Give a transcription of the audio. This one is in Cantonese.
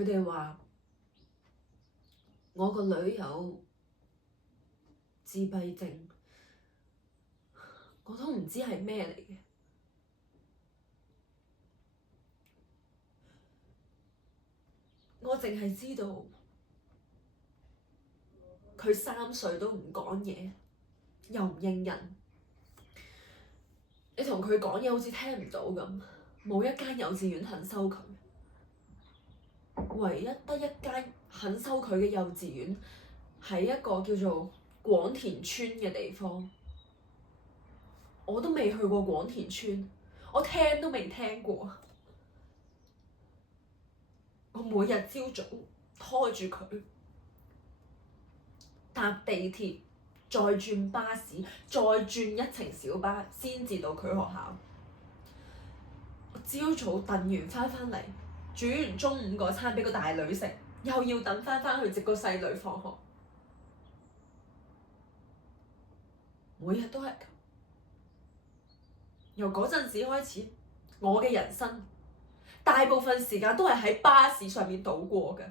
佢哋話我個女有自閉症，我都唔知係咩嚟嘅。我淨係知道佢3歲都唔講嘢，又唔應人。你同佢講嘢好似聽唔到咁，冇一間幼稚園肯收佢。唯一得一間肯收佢嘅幼稚園，喺一個叫做廣田村嘅地方。我都未去過廣田村，我聽都未聽過。我每日朝早拖住佢搭地鐵，再轉巴士，再轉1程小巴，先至到佢學校。我朝早燉完返嚟，煮完中午嗰餐俾個大女食，又要等返去接個細女放學。每日都係咁。由嗰陣時開始，我嘅人生大部分時間都係喺巴士上面度過嘅。